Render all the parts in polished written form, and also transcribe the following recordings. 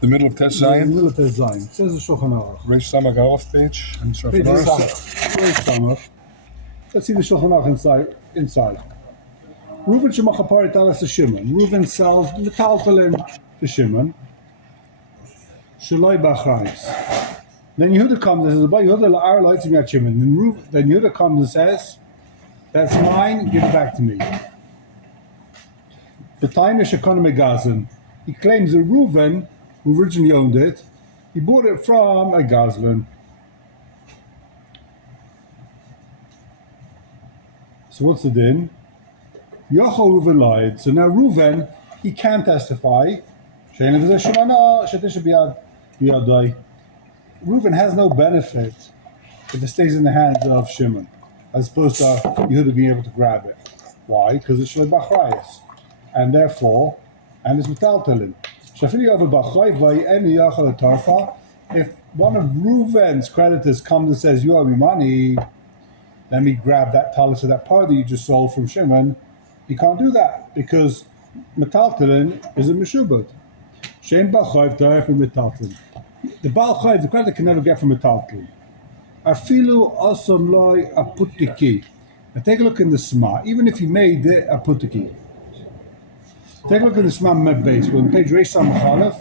The middle of Test The Zion. middle of Test Zion. It says the Shulchan Aruch. Reish Samach Aleph page. And Page Reish Samach. Let's see the Shulchan Aruch inside. Reuven shemachapari talas to Shimon. Reuven sells metaltalin to Shimon. Shaloi b'achrayis. Then Yehuda comes and says, "But Yehuda la'ar lo'itzim yad Shimon." Then Yehuda comes and says, "That's mine. Give it back to me." The time is Shekon Megazin. He claims that Reuven, who originally owned it, he bought it from a Gazlan. So what's the din? Yochel Reuven lied. So now Reuven, he can testify. Reuven has no benefit if it stays in the hands of Shimon, as opposed to Yehuda being able to grab it. Why? Because it's Shloi B'Achrayis. And therefore, and it's metaltalin. If one of Reuven's creditors comes and says, "You owe me money, let me grab that talis of that part that you just sold from Shimon," he can't do that because metaltalin is a meshubad. Shem b'chayv darech metaltalin. The Baal Chayv, the creditor can never get from metaltalin. Afilu asam loy aputiki. Now take a look in the Sma. Even if he made it aputiki. Take a look at the Sma Med base. We're on page Reish Samach Aleph.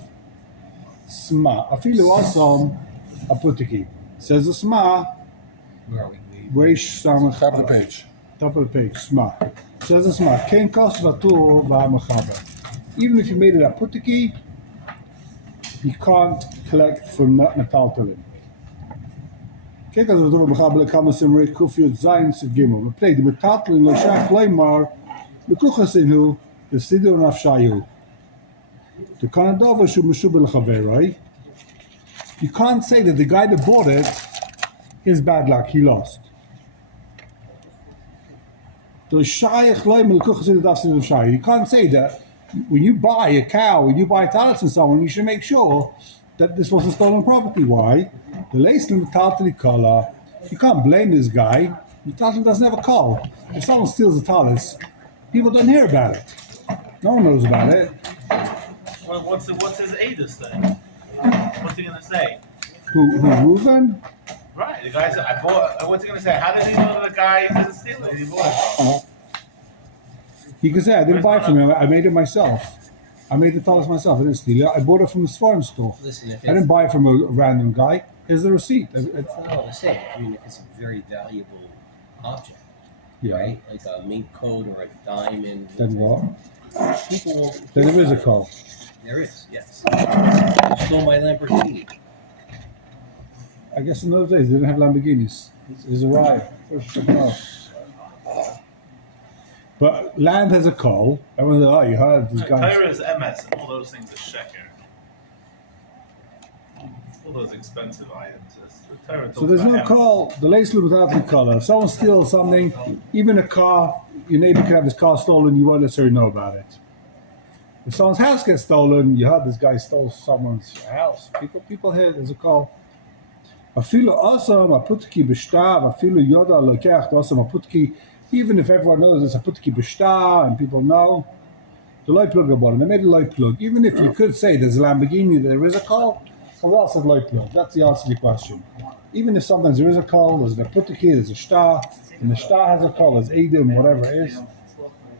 Sma. Afilu asam aputiki. Says the Sma. Where are we? Reish Samach. Top of the page. Top of the page. Sma. Says the Sma. Ken kos vatur v'amachaber. Even if you made it aputiki, you can't collect from metaltalin. Kijk als we door begabelen kan ze maar koffiet zijn ze gimel. We play the metaltalin la shach leimar. De kuchasin hu the sidor nafshayu. The kanadova shu meshubel chaverai. You can't say that the guy that bought it is bad luck. He lost. The shayach leimar kuchasin dafsin nafshayu. You can't say that. When you buy a cow, when you buy a talis from someone, you should make sure that this wasn't stolen property. Why? The lace metaltalin color. You can't blame this guy. Metaltalin doesn't have a call. If someone steals a talis, people don't hear about it. No one knows about it. Well, what's his Adis then? What's he gonna say? Who Reuven? Right, the guy said, "I bought." What's he gonna say? How does he know the guy didn't steal it? He bought it. He can say, "I didn't buy it from him. I made it myself. I made the talis myself. I didn't steal it. I bought it from the farm store. Listen, if I didn't buy it from a random guy. Here's the receipt." it's not all the same. I mean, if it's a very valuable object, right? Like a mink coat or a diamond. Then what? People won't. Then there is a call. There is, yes. You stole my Lamborghini. I guess in those days they didn't have Lamborghinis. It's a riot. But land has a call. Everyone's like, "Oh, you heard this guy." Torah is MS, and all those things are sheker. All those expensive items. So there's no call. The lace loop without the color. If someone steals something, even a car, your neighbor could have his car stolen. You won't necessarily know about it. If someone's house gets stolen, you heard this guy stole someone's house. People hear there's a call. Afilu asam aputki b'shtav. Afilu yoda lokech asam aputki. Even if everyone knows it's a putki b'shtar and people know, the light plug about it. They made a light plug. Even if you could say there's a Lamborghini, there is a call, Chazal said light plug. That's the answer to your question. Even if sometimes there is a call, there's a putki, there's a star, and the star has a call, there's Adam, whatever it is.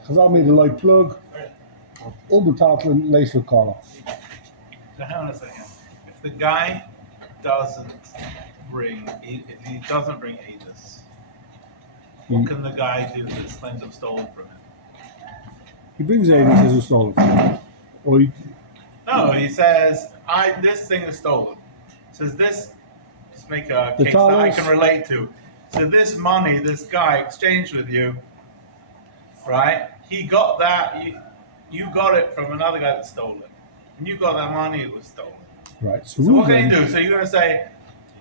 Chazal made a light plug. All the metaltalin lace with collar. So hang on a second. If the guy doesn't bring Adis, what can the guy do that's claimed to have stolen from him? He brings Adam and says it's stolen from him. Or No, he says, this thing is stolen. Says this, let's make a The case that I talis- can relate to. So this money, this guy exchanged with you, right? He got that, you got it from another guy that stole it. And you got that money, it was stolen. right. So what can you do? So you're going to say,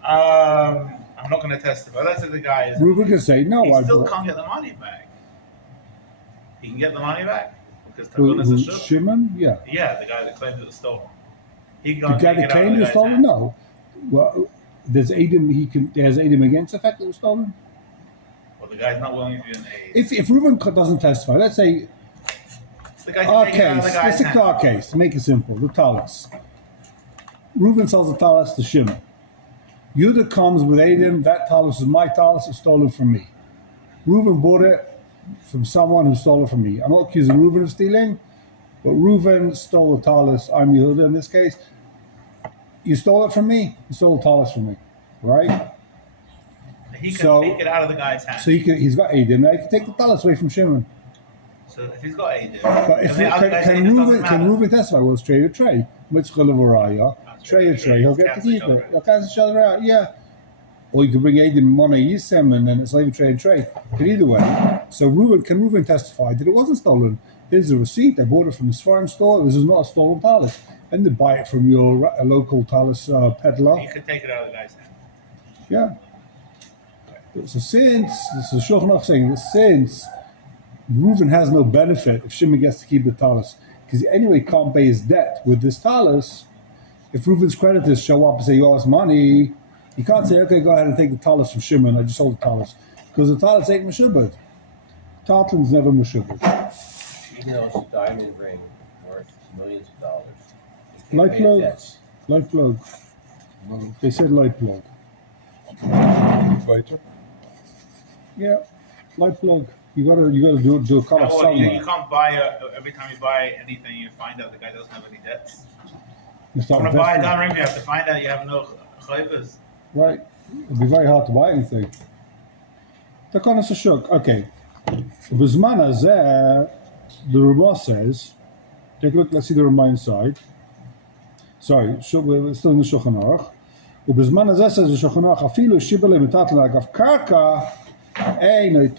I'm not going to testify. Let's say the guy is, Reuven can say, no, he I still bought. can't get the money back. He can get the money back? Because Who, Tagun is a shuk. Shimon? Yeah. Yeah, the guy that claimed it was stolen. He The can't guy take that it out of claimed the it was guy's stolen? hand. No. Well, there's Adam against the fact that it was stolen? Well, the guy's not willing to do an aid. If Reuven doesn't testify, let's say The guy our can take it out of case, the guy's let's take hand. our case to make it simple, the talis. Reuven sells the talis to Shimon. Yehuda comes with Adam, that talis is my talis, it's stolen from me. Reuven bought it from someone who stole it from me. I'm not accusing Reuven of stealing, but Reuven stole the talis. I'm Yehuda in this case. You stole it from me, you stole the talis from me, right? He can take it out of the guy's hand. So he's got Adam, now he can take the talis away from Shimon. So if he's got Adam, but if can Reuven testify? Well, it's trade or trade. Mitzvah levoraya. Trade or trade. He'll get to keep it. He'll cancel each other out. Yeah. Or you could bring Adam money, Yisem, and then it's like a trade. But either way, so can Reuven testify that it wasn't stolen? Here's the receipt. I bought it from this farm store. This is not a stolen talis. And they buy it from your local talis peddler. You can take it out of the guy's hand. Yeah. So since this is Shulchan Aruch saying that since Reuven has no benefit if Shimon gets to keep the talis, because he anyway can't pay his debt with this talis. If Reuven's creditors show up and say you owe us money, he can't say, okay, go ahead and take the talis from Shimon. I just sold the talis, because the talis ain't meshubed. Tartlin's never meshubed. Even though it's a diamond ring worth millions of dollars. Light plug. They said light plug. Weiter. Yeah, light plug. You gotta do a cut off somewhere. You can't buy every time you buy anything, you find out the guy doesn't have any debts. You Want to buy a diamond ring, you have to find out you have no chayvas. Right. It'd be very hard to buy anything. Takana Sashuk. Okay. Bizman hazeh, the Ramah says, take a look, let's see the Ramah inside. Sorry, we're still in the Shulchan Aruch. Bizman hazeh says the Shulchan Aruch, afilu shibale metatl agav karka, even if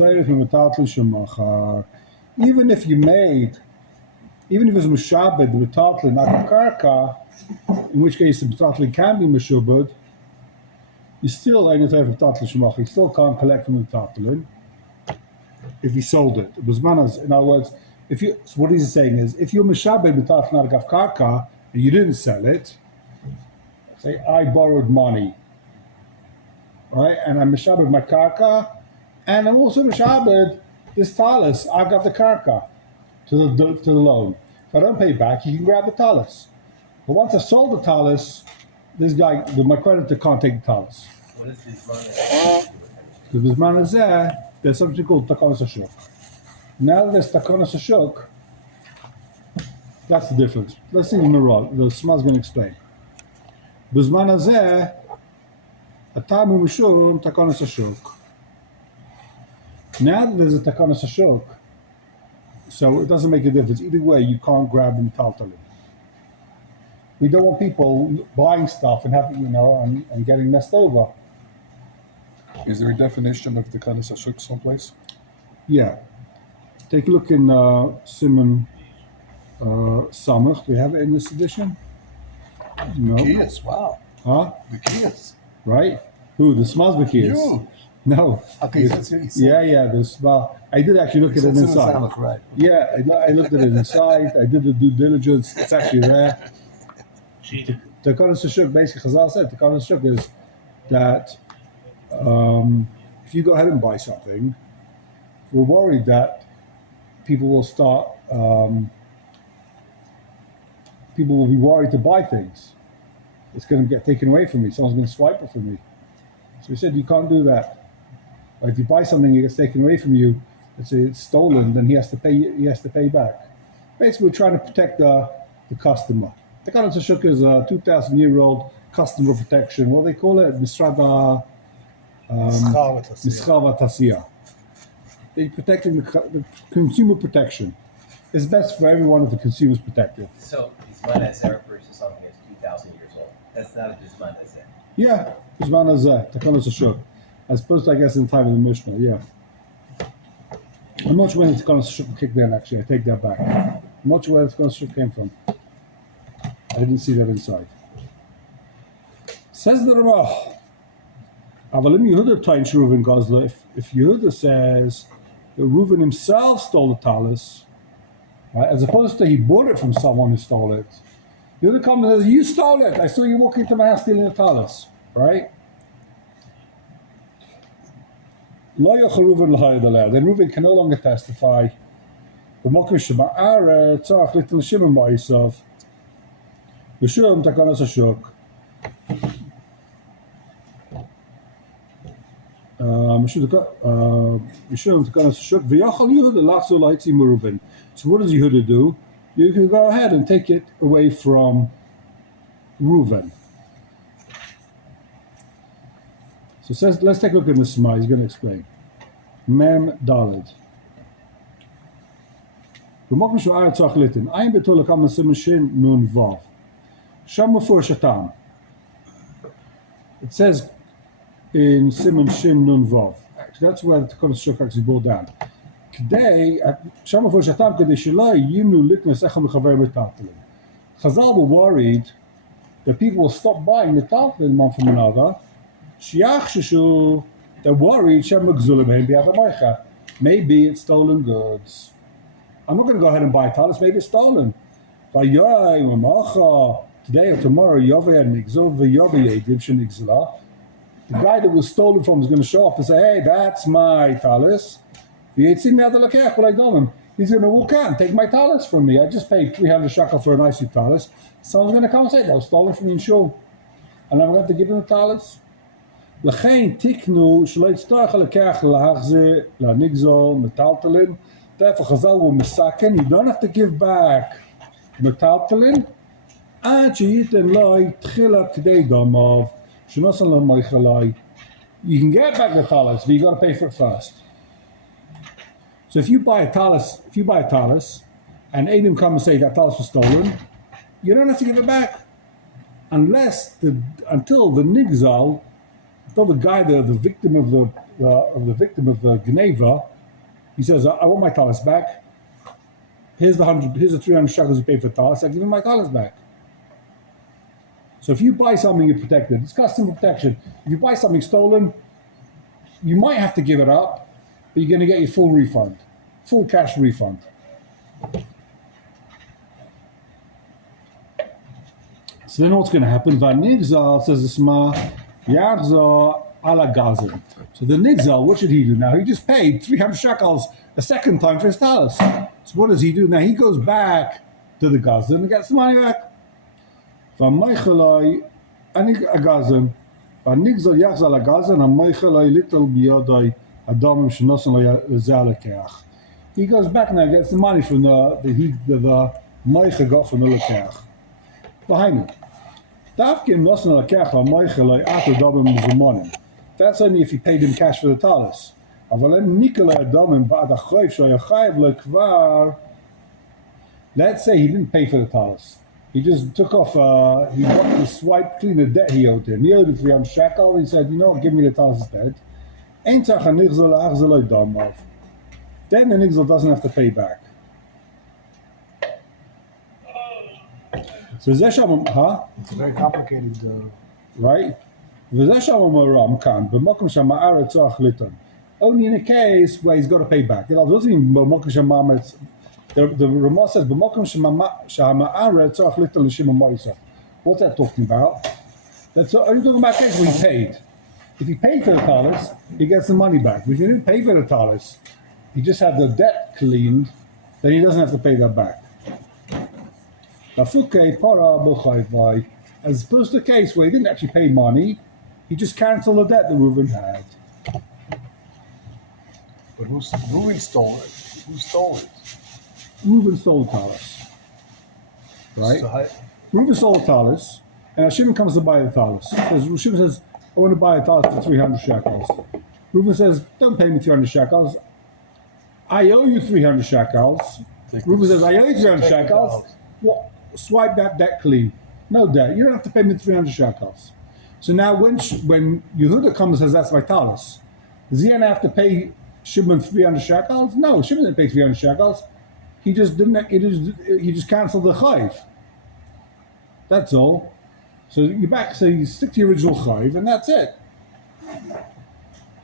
it was Mushabed with Tatlin, not Karka, in which case the Tatlin can be Meshubed, you still ain't a type of Tatlin Shemach. You still can't collect from the Tatlin if he sold it. It was manas. In other words, so what he's saying is, if you're Mushabed with Tatlin Agav Karka and you didn't sell it, say I borrowed money, right, and I'm Mushabed my Karka. And I'm also Meshabed this talis. I've got the karka to the loan. If I don't pay back, you can grab the talis. But once I've sold the talis, this guy, my creditor, can't take the talis. What is this Because this man is there, there's something called Takonos Hashuk. Now that there's Takonos Hashuk, that's the difference. Let's see the Marol. The Smaz going to explain. Bizman hazeh, atamu mishum Takonos Hashuk. Now that there's a Takanas Hashuk, so it doesn't make a difference. Either way, you can't grab them taltalim. We don't want people buying stuff and having, and getting messed over. Is there a definition of Takanas Hashuk someplace? Yeah. Take a look in Simon Samach. Do we have it in this edition? No. Bekias, wow. Huh? Bekias. Right? Who? The Smaz Bekias? You. No. Okay, that's what he said. Yeah. I did actually look at it inside. Right. Yeah, I looked at it inside. I did the due diligence. It's actually there. Takanas Hashuk, basically, Chazal said, Takanas Hashuk is that if you go ahead and buy something, we're worried that people will start, people will be worried to buy things. It's going to get taken away from me. Someone's going to swipe it from me. So we said, you can't do that. Or if you buy something, it gets taken away from you. Let's say it's stolen, then he has to pay back. Basically, we're trying to protect the customer. The Takanas Hashuk is a 2,000-year-old customer protection. What do they call it? Misrada Mischav Tasiyah. They're protecting the consumer protection. It's best for everyone if the consumer is protected. So, Bisman hazeh versus something that's 2,000 years old. That's not a Bisman hazeh. Yeah, Bisman hazeh, Takanas Hashuk. As opposed to, I guess, in the time of the Mishnah, yeah. I'm not sure when the Takanas Hashuk kicked in, actually. I take that back. I'm not sure where the Takanas Hashuk came from. I didn't see that inside. Says the Ramah. Avalim Yehuda Tain Reuven Gazla. If Yehuda says that Reuven himself stole the talis, right, as opposed to he bought it from someone who stole it, Yehuda comes and says, you stole it. I saw you walking into my house stealing the talis, right? Then Reuven can no longer testify. what does Yehuda do? You can go ahead and take it away from Reuven. So it says, let's take a look at this Shema. He's going to explain. Mem Daled. במקום שהוא היה צריך ליטן, אין בתור לכמה סימן שין נון וו. שם מפורשתם. It says in Simon Shin Nun Vav. Actually, that's where the Tekon Shuk actually brought down. Today, שם מפורשתם כדי שלא יינו לקנס אחד מחבר מטלטלים. Chazal were worried that people will stop buying metaltalin one from another. שיחששו, they're worried שהם מגזולים בהם ביד המויכה. Maybe it's stolen goods. I'm not going to go ahead and buy a talis, maybe it's stolen. Today or tomorrow, the guy that was stolen from is going to show up and say, hey, that's my talis. He's going to walk out and take my talis from me. I just paid 300 shekel for a nice new talis. Someone's going to come and say, that was stolen from me in shul. And I'm going to have to give him the talis. Therefore, Chazal will misaken. You don't have to give back metaltalin. You can get back the talis, but you got to pay for it first. So if you buy a talis, and Adam come and say that talis was stolen, you don't have to give it back, until the nigzal, until the guy, the victim of the gneva. He says, I want my talis back. Here's the 300 shekels you paid for talis. I give him my talis back. So if you buy something, you're protected. It's customer protection. If you buy something stolen, you might have to give it up, but you're going to get your full refund, full cash refund. So then what's going to happen? Vanigzal says the Shema, Yachzor ala Gazin. So the Nigzal, what should he do now? He just paid 300 shekels a second time for his talis. So what does he do now? He goes back to the Gazin and gets the money back. V'ameichalai agazin, v'nigzal yachzal agazin, v'ameichalai little biyadai adamim shenosan le'zeh. He goes back now and gets the money from the meicha got from the lekeach. V'hainu. Davkim nosan le'keach v'ameichalai ato damim zumonim. That's only if he paid him cash for the talis. Let's say he didn't pay for the talis. He just took off, he wanted to swipe clean the debt he owed him. He owed him 300 shekel. He said, you know what, give me the talis instead. Then the nigzal doesn't have to pay back. So, it's a very complicated. Right? Only in a case where he's got to pay back. The Ramah says, what's that talking about? That's only talking about a case where he paid. If he paid for the talis, he gets the money back. But if he didn't pay for the talis, he just had the debt cleaned, then he doesn't have to pay that back. As opposed to a case where he didn't actually pay money, he just canceled the debt that Reuven had. But Reuven stole it? Who stole it? Reuven stole the talis. Right? So Reuven stole the talis, and Shimon comes to buy the talis. Shimon says, I want to buy a talis for 300 shekels. Reuven says, don't pay me 300 shekels. I owe you 300 shekels. Reuven says, I owe you 300 shekels. What? Swipe that debt clean. No debt. You don't have to pay me 300 shekels. So now when Yehuda comes and says, that's my talis, does he have to pay Shimon 300 shekels? No, Shimon didn't pay 300 shekels. He just canceled the chayv. That's all. So you stick to your original chayv, and that's it.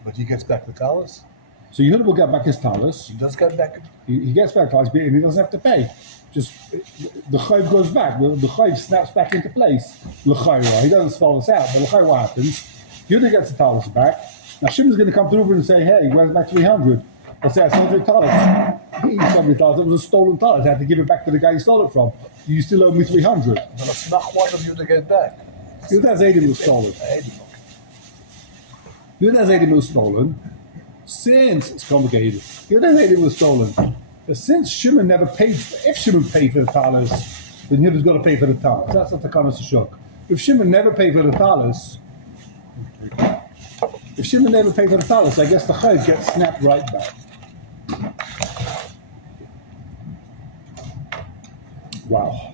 But he gets back the talis? So Yehuda will get back his talis. He does get back. He gets back talis, and he doesn't have to pay. Just the chayv goes back. The chayv snaps back into place. L'chayra. He doesn't spell this out, but l'chayra, what happens? Yehuda gets the talis back. Now Shimon's going to come to Reuven and say, "Hey, where's my 300?" I'll say, "I sold your talis." He sold me talis. It was a stolen talis. I had to give it back to the guy he stole it from. You still owe me 300. But it's not one of you to get back. Yehuda's Eidim was stolen. Yehuda's Eidim was stolen. Since it's complicated, Yehuda made it was stolen. But since Shimon never paid, if Shimon paid for the talis, then Yehuda's got to pay for the talis. That's not the Kanas Shuk. If Shimon never paid for the talis, I guess the chayv gets snapped right back. Wow.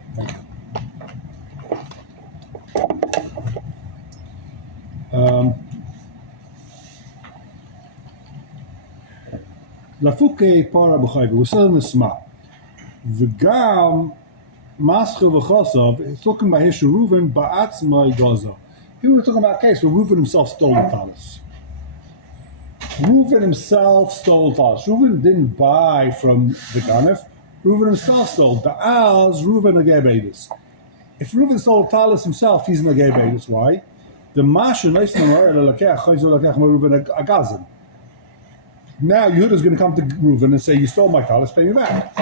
Lafuke para b'chayv. We're selling the sma. V'gam mascha v'chosov. It's talking about his Reuven ba'atzmai gaza. Here we're talking about a case where Reuven himself stole the talis. Reuven himself stole the talis. Reuven didn't buy from the ganef. Reuven himself stole. Da'az Reuven agebeidus. If Reuven stole the talis himself, he's an agebeidus. Why? The masha neisna ma'ar lekach chayzor lekach Reuven agazim. Now Yehuda's going to come to Reuven and say, "You stole my talis, pay me back."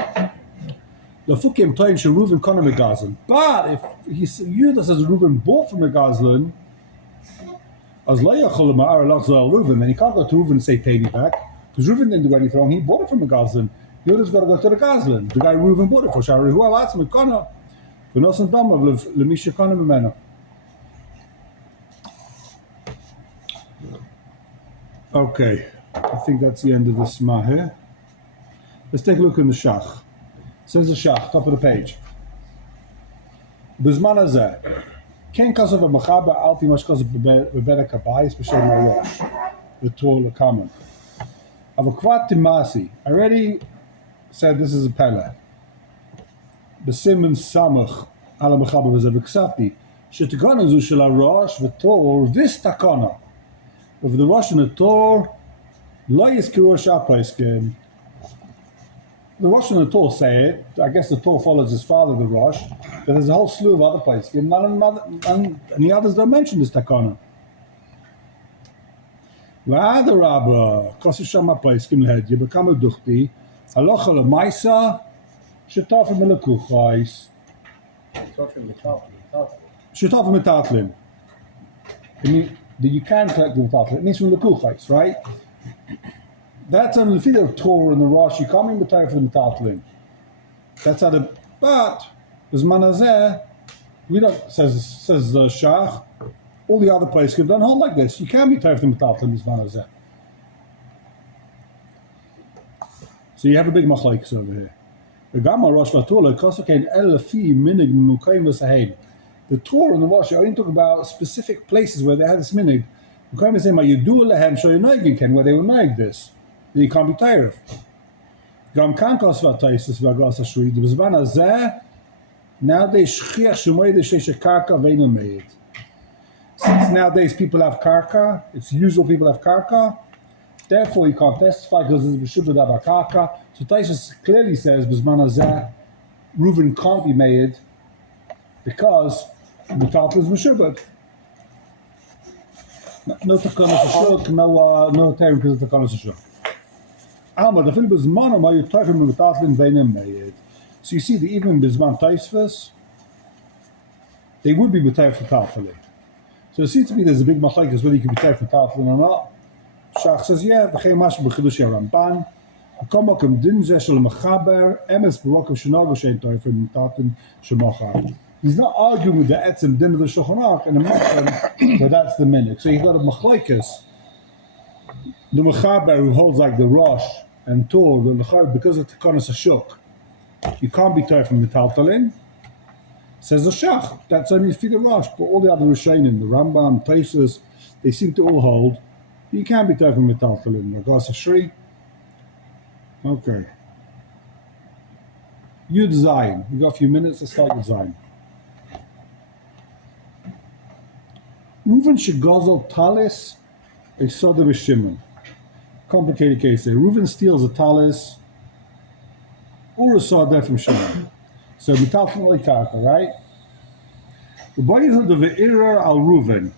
The fukim toin she Reuven kana megazlan. But if Yehuda says Reuven bought from Megazlan, as layachol ma'ar lachzal Reuven, then he can't go to Reuven and say, "Pay me back," because Reuven didn't do anything wrong. He bought it from Megazlan. Yehuda's got to go to the Gazlan. The guy Reuven bought it for. Shari hu avatz mekana v'nosan damav lemisha kana memena. Okay. I think that's the end of the Sma here. Let's take a look in the Shach. It says the Shach, top of the page. B'zman hazeh, ken kasav ha'mechaber al pi mash kasav b'berek habayis b'shem ha'rosh, v'tor l'kamen. Avakvat timasi. I already said this is a pele. B'simen samach al ha'mechaber v'zeh v'ksafti, she'tekana zu shel ha'rosh v'tor vis takana. Of the Rosh and the Tor, the Rosh and the Tor say it. I guess the Tor follows his father, the Rosh. But there's a whole slew of other places. And the others don't mention this takana. V'ad Rabba, Kosishama Paiskim Lhed, Yebekam Duchti, Halacha Lemaisa, Shetafim Melekuchais. Shetafim Metatlin. That you can collect the metaltal. It means from the kuchais, right? That's on the feeder of Torah and the Rosh. You can't be metaltal for the metaltalin. That's how the. But there's manazeh. We don't says the Shach. All the other places don't hold like this. You can be metaltal for the metaltalin. There's manazeh. So you have a big machlekes over here. The Gamma Rosh Vatola Kosakein Elafi Minig Mukaim Vasaheim. The Torah and the Rosh are only talking about specific places where they had this minig. The Kohen is saying, "You do lehem shoy noigin ken," where they were noig this. That you can't be tired of. Gam kan kosvat taisus v'agos ashuri. The b'zman hazeh nowadays shchiach shemoyed sheish karka ve'ino meid. Since nowadays people have karka, it's usual people have karka. Therefore, you can't testify because it's b'shubad about karka. So Taisus clearly says b'zman hazeh Reuven can't be made because the metaltal is meshubad. No takanas shuk, no term because of takanas shuk. Alma, the film bizman or you type him with metaltal in veinem made. So you see, the even bizman taisvus, they would be metaltal for metaltal. So it seems to me there's a big machlekes whether you can be metaltal for metaltal or not. Shach says, yeah, v'chei mash b'chidush Ramban. Akomakim din zeshel mechaber emes b'rokav shenag v'shein type for metaltal shemachar. He's not arguing with the etzim din of the Shulchan Aruch and the Mecham, but that's the minhag. So you got a machlekes, the mechaber who holds like the Rosh and Tor, the mechaber because of takanas hashuk, you can't be tired from metaltalin. Says the Shach, that's only for the Rosh, but all the other Rishonim, the Rambam, Taisus, they seem to all hold you can't be tired from metaltalin. Nagas Ashri. Okay. Yud Zayin. We got a few minutes. Let's start with Zayin. Reuven shegozel talis a soda v'shimon. Complicated case there. Reuven steals a talis or a soda from Shimon. So metaltal karka, right? The body of the ve'ira al Reuven.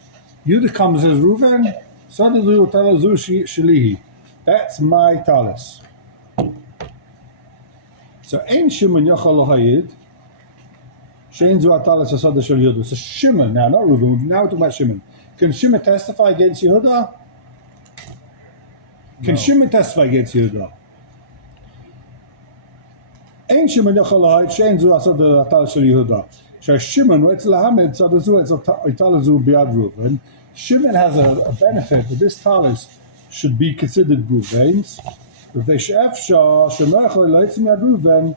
Yudah comes as Reuven. Soda zu talis zu shelihi. That's my talis. So ein Shimon yochal lahayid. Shein zu atalis asada shel Yehuda. So Shimon, now not Reuven, now we're talking about Shimon. Can Shimon testify against Yehuda? Can Shimon testify against Yehuda? Ein Shimon yochel lahayit she'en zu asad atal shel Yehuda. Shimon etzel lahamed tzadazu etzel italazu biad Reuven. Shimon has a benefit that this talis should be considered Reuven's. If they she'efsha she'merchel leitzim yad Reuven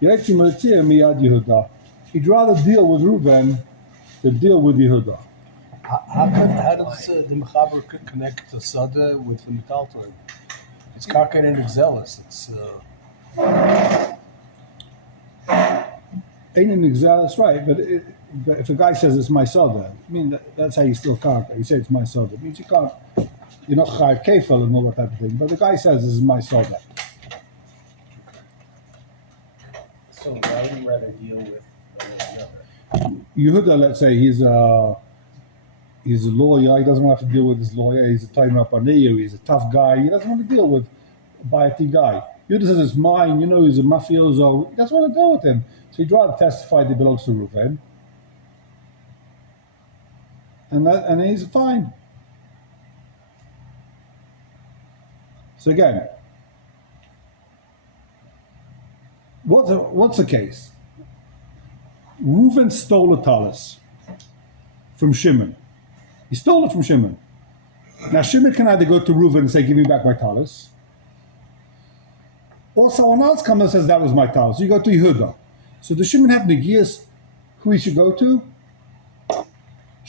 yeitzim leitzim miyad Yehuda. He'd rather deal with Reuven than deal with Yehuda. How does the Mechaber connect the Sada with the Metalton? It's Karka and Exelis. It's Ain't an Exelis, right? But if a guy says it's my Sada, I mean that's how you still Karka. You say it's my Sada. It means you can't. You're not Chayiv Kefel and all that type of thing. But the guy says this is my Sada. So why would you rather deal with another? Yehuda, let's say he's a lawyer. He doesn't want to have to deal with his lawyer. He's a Toen Rabani. He's a tough guy. He doesn't want to deal with a Bayati guy. Yehuda says it's mine. You know, he's a mafioso. He doesn't want to deal with him. So he'd rather testify that it belongs to Reuven. And he's fine. So again, what's the case? Reuven stole a talis from Shimon. He stole it from Shimon. Now Shimon can either go to Reuven and say, give me back my talis. Or someone else comes and says, that was my talis. So you go to Yehuda. So does Shimon have negias who he should go to?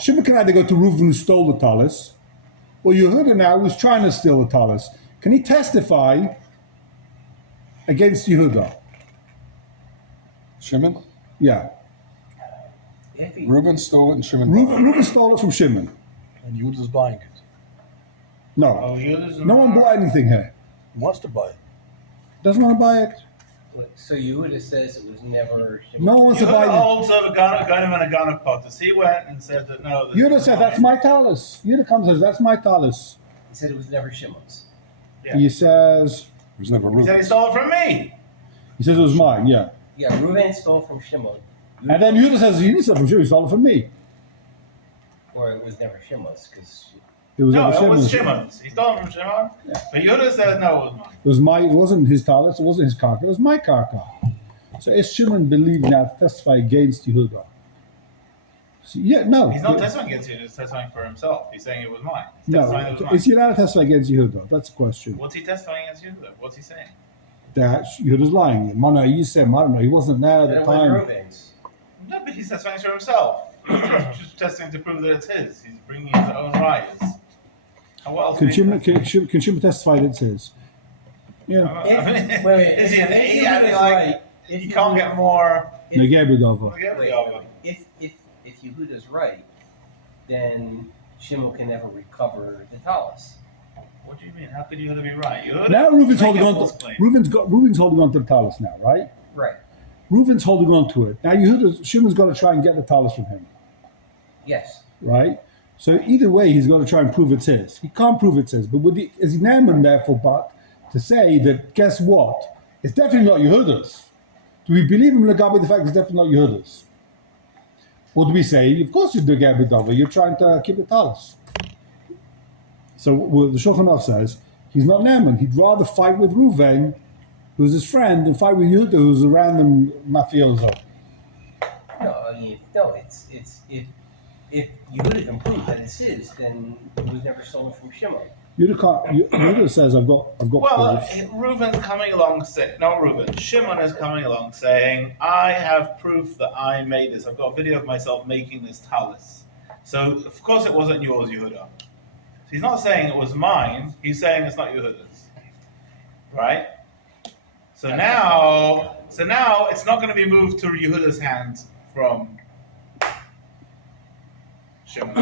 Shimon can either go to Reuven who stole the talis, or Yehuda now who's trying to steal the talis. Can he testify against Yehuda? Shimon? Yeah. Reuben stole it and Shimon. Reuven stole it from Shimon. and Yehuda's buying it. No. Oh, Yehuda's No one bought anything here. He wants to buy it. Doesn't want to buy it. So Yehuda says it was never. No one wants to buy Yehuda it. holds of a kind of an Agana potus. He went and said that no. Yehuda said, that's my talis. Yehuda comes and says, that's my talis. He said it was never Shimon's. Yeah. He says, It was never He said he Reuben. stole it from me. he says it was mine, yeah. Yeah, Reuven stole from Shimon. And then Yehuda says, you didn't steal from Shimon, you stole it from me. Or it was never Shimon's, because It was No, never it was Shimon's. Shimon's. He stole it from Shimon. Yeah. But Yehuda said no, it was mine. It was it wasn't his talis, it wasn't his karka, it was my karka. So is Shimon believed now to testify against Yehuda? So, yeah, no. He's not testifying against Yehuda, he's testifying for himself. He's saying it was mine. He's testifying it was No, mine. is he allowed to testify against Yehuda? That's the question. What's he testifying against Yehuda? What's he saying? That Yehuda's lying. Mano, you said, I don't know, he wasn't there at then the it was time. Reuven's. No, but he's testifying for himself. He's just testing to prove that it's his. He's bringing his own rights. How else? Can would he- Shimon testify that it's his? Yeah. I mean, Wait, is he an if idiot? Yehuda's Like, right, you can't get more. Negebedova. Wait, if Yehuda's right, then Shimon can never recover the talis. What do you mean? How could Yehuda be right? Yehuda Now Reuven's making holding a on false to claim. Reuven's holding on to the talis now, right? Right. Reuven's holding on to it. Now Shimon's got to try and get the talis from him, Yes. right? So either way, he's got to try and prove it's his. He can't prove it's his, but is he Naaman therefore but to say that, guess what? It's definitely not Yehuda's. Do we believe him Lagabi the fact it's definitely not Yehuda's? Or do we say, of course you're Negebedova, you're trying to keep the talis? So what the Shulchan Aruch says, he's not Naaman. He'd rather fight with Reuven, who's his friend, than fight with Yehuda, who's a random mafioso. No, it's if Yehuda can prove that it's his, then it was never stolen from Shimon. Yehuda says, I've got Well, proof. Reuven's coming along saying, no, Reuven, Shimon is coming along saying, I have proof that I made this. I've got a video of myself making this talis. So, of course, it wasn't yours, Yehuda. So he's not saying it was mine, he's saying it's not Yehuda's. Right? So now it's not going to be moved to Yehuda's hands from Shimon,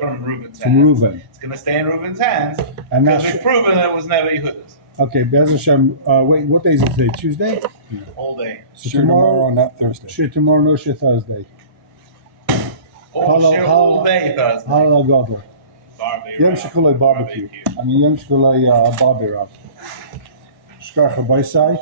from Reuven's From hands. Reuven. It's going to stay in Reuven's hands And because that's we've proven that it was never Yehuda's. okay. Be'ez Hashem. Wait, what day is it today? Tuesday. All day. So Sure, tomorrow, not Thursday. Shir tomorrow, no shir Thursday. All day Thursday. Halal Gadol. Barbie. Yom Shekulei barbecue. I mean Yom Shekulei barbie wrap. Shkach Abaisai.